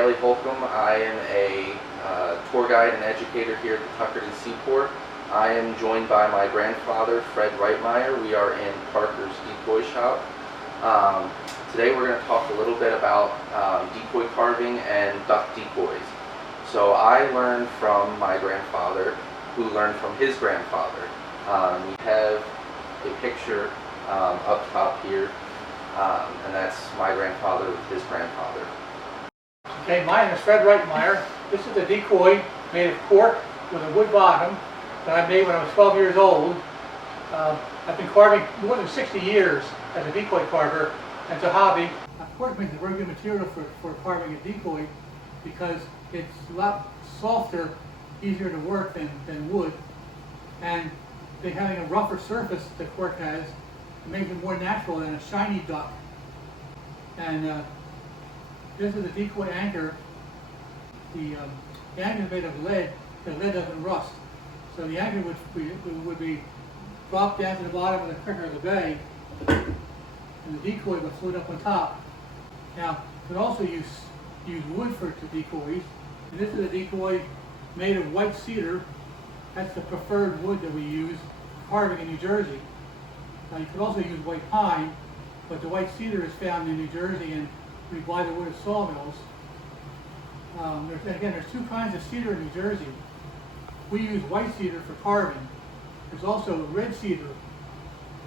Bailey Holcomb. I am a tour guide and educator here at the Tuckerton Seaport. I am joined by my grandfather, Fred Reitmeyer. We are in Parker's Decoy shop. Today we're going to talk a little bit about decoy carving and duck decoys. So I learned from my grandfather, who learned from his grandfather. We have a picture up top here, and that's my grandfather with his grandfather. Okay, my name is Fred Reitmeyer. This is a decoy made of cork with a wood bottom that I made when I was 12 years old. I've been carving more than 60 years as a decoy carver, and it's a hobby. Cork makes a very good material for carving a decoy because it's a lot softer, easier to work than wood, and having a rougher surface that cork has, it makes it more natural than a shiny duck. And this is a decoy anchor. The anchor is made of lead. The lead doesn't rust, so the anchor would be dropped down to the bottom of the cricker of the bay, and the decoy would float up on top. Now, you can also use wood for decoys. And this is a decoy made of white cedar. That's the preferred wood that we use carving in New Jersey. Now, you could also use white pine, but the white cedar is found in New Jersey, and we buy the wood at sawmills. There's two kinds of cedar in New Jersey. We use white cedar for carving. There's also red cedar.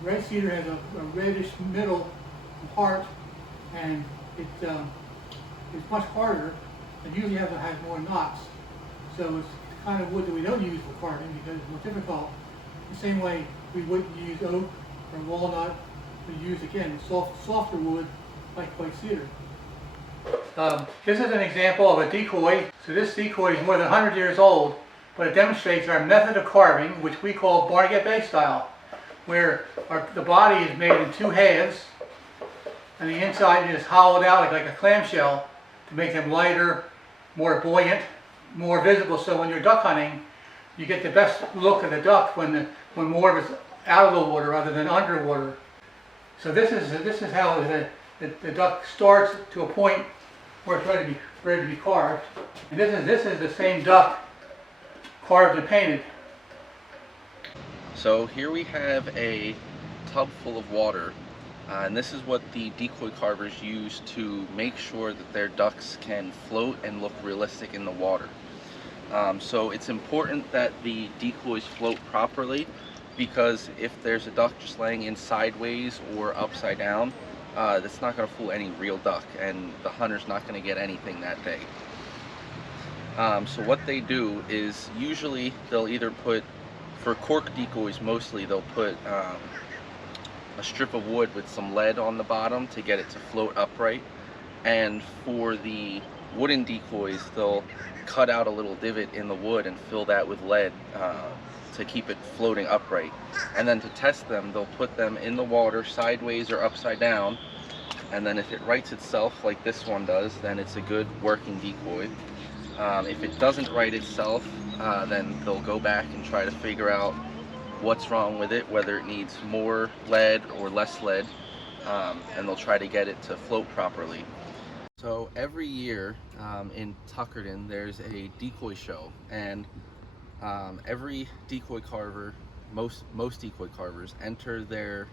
Red cedar has a reddish middle part, and it's much harder and usually has more knots. So it's the kind of wood that we don't use for carving because it's more difficult. The same way we wouldn't use oak or walnut. We use, again, softer wood like white cedar. This is an example of a decoy. So this decoy is more than 100 years old, but it demonstrates our method of carving, which we call Barnegat Bay style, where the body is made in two halves, and the inside is hollowed out like a clamshell to make them lighter, more buoyant, more visible. So when you're duck hunting, you get the best look of the duck when more of it's out of the water rather than underwater. So this is how the duck starts to a point where it's ready to be carved. And this is the same duck carved and painted. So here we have a tub full of water, and this is what the decoy carvers use to make sure that their ducks can float and look realistic in the water. So it's important that the decoys float properly, because if there's a duck just laying in sideways or upside down, that's not going to fool any real duck, and the hunter's not going to get anything that day. So what they do is usually they'll either put, for cork decoys mostly, they'll put a strip of wood with some lead on the bottom to get it to float upright, and for the wooden decoys they'll cut out a little divot in the wood and fill that with lead to keep it floating upright. And then to test them, they'll put them in the water sideways or upside down, and then if it rights itself like this one does, then it's a good working decoy. If it doesn't right itself, then they'll go back and try to figure out what's wrong with it, whether it needs more lead or less lead, and they'll try to get it to float properly. So every year in Tuckerton there's a decoy show, and every decoy carver, most decoy carvers enter their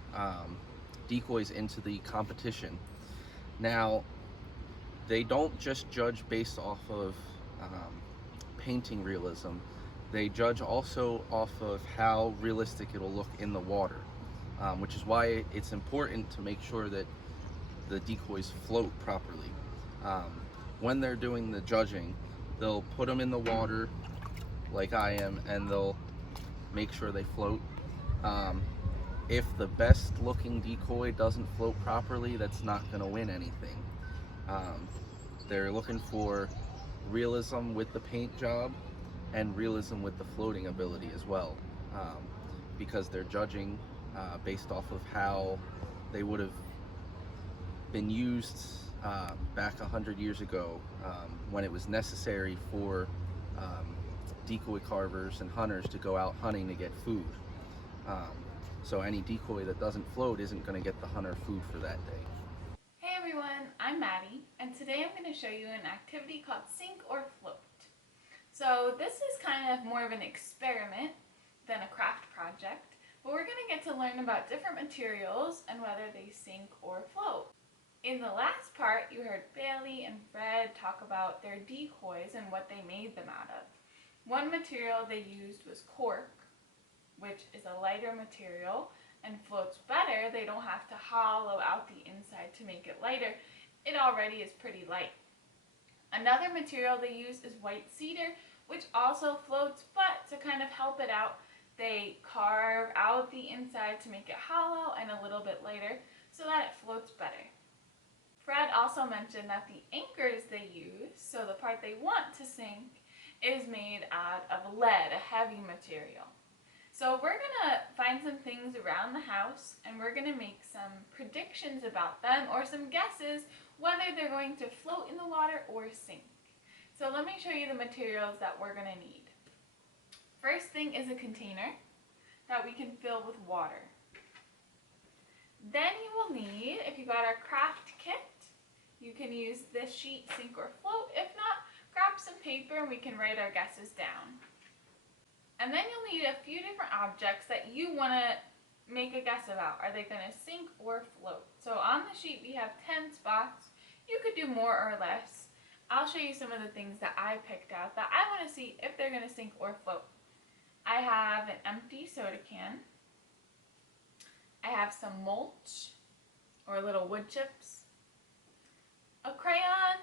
decoys into the competition. Now, they don't just judge based off of painting realism. They judge also off of how realistic it'll look in the water, which is why it's important to make sure that the decoys float properly. When they're doing the judging, they'll put them in the water like I am, and they'll make sure they float. If the best looking decoy doesn't float properly, that's not going to win anything. They're looking for realism with the paint job and realism with the floating ability as well, because they're judging based off of how they would have been used back 100 years ago, when it was necessary for decoy carvers and hunters to go out hunting to get food. So any decoy that doesn't float isn't going to get the hunter food for that day. Hey everyone, I'm Maddie, and today I'm going to show you an activity called Sink or Float. So this is kind of more of an experiment than a craft project, but we're going to get to learn about different materials and whether they sink or float. In the last part, you heard Bailey and Fred talk about their decoys and what they made them out of. One material they used was cork, which is a lighter material and floats better. They don't have to hollow out the inside to make it lighter. It already is pretty light. Another material they use is white cedar, which also floats, but to kind of help it out, they carve out the inside to make it hollow and a little bit lighter so that it floats better. Fred also mentioned that the anchors they use, so the part they want to sink, is made out of lead, a heavy material. So we're going to find some things around the house and we're going to make some predictions about them or some guesses whether they're going to float in the water or sink. So let me show you the materials that we're going to need. First thing is a container that we can fill with water. Then you will need, if you got our craft kit, you can use this sheet, sink or float. If not, grab some paper and we can write our guesses down. And then you'll need a few different objects that you want to make a guess about. Are they going to sink or float? So on the sheet we have 10 spots. You could do more or less. I'll show you some of the things that I picked out that I want to see if they're going to sink or float. I have an empty soda can. I have some mulch or little wood chips, a crayon,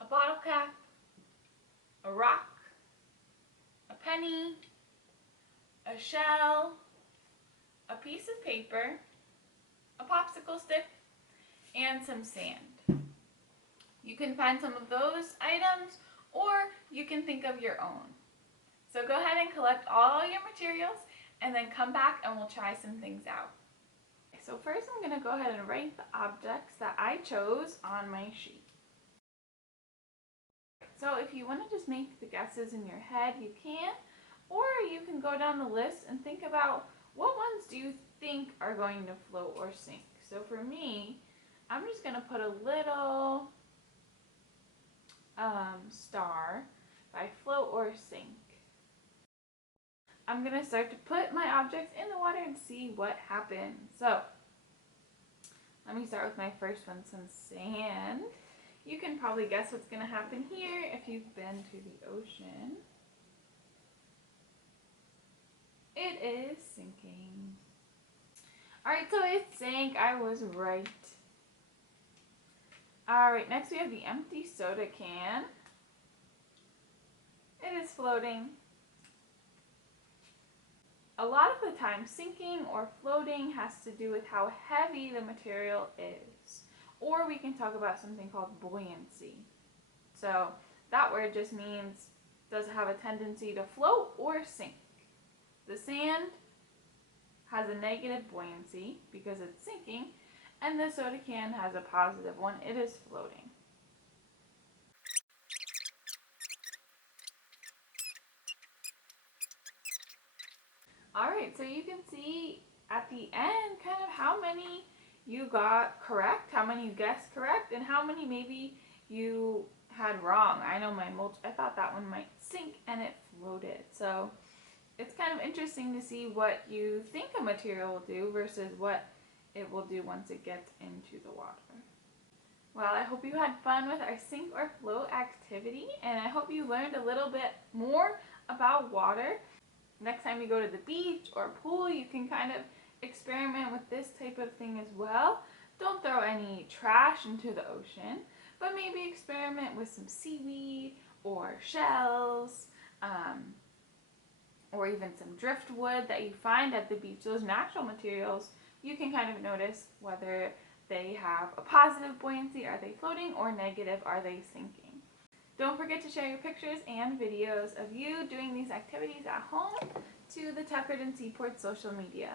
a bottle cap, a rock, a penny, a shell, a piece of paper, a popsicle stick, and some sand. You can find some of those items or you can think of your own. So go ahead and collect all your materials and then come back and we'll try some things out. So first I'm going to go ahead and write the objects that I chose on my sheet. So if you want to just make the guesses in your head, you can, or you can go down the list and think about what ones do you think are going to float or sink. So for me, I'm just going to put a little star by float or sink. I'm going to start to put my objects in the water and see what happens. So let me start with my first one, some sand. You can probably guess what's going to happen here if you've been to the ocean. It is sinking. Alright, so it sank. I was right. Alright, next we have the empty soda can. It is floating. A lot of the time, sinking or floating has to do with how heavy the material is. Or we can talk about something called buoyancy. So that word just means, does it have a tendency to float or sink? The sand has a negative buoyancy because it's sinking, and the soda can has a positive one. It is floating. Alright, so you can see at the end kind of how many you got correct, how many you guessed correct, and how many maybe you had wrong. I know my mulch, I thought that one might sink and it floated. So it's kind of interesting to see what you think a material will do versus what it will do once it gets into the water. Well, I hope you had fun with our sink or float activity, and I hope you learned a little bit more about water. Next time you go to the beach or pool, you can kind of experiment with this type of thing as well. Don't throw any trash into the ocean, but maybe experiment with some seaweed or shells, or even some driftwood that you find at the beach. Those natural materials, you can kind of notice whether they have a positive buoyancy, are they floating, or negative, are they sinking. Don't forget to share your pictures and videos of you doing these activities at home to the Tuckerton Seaport social media.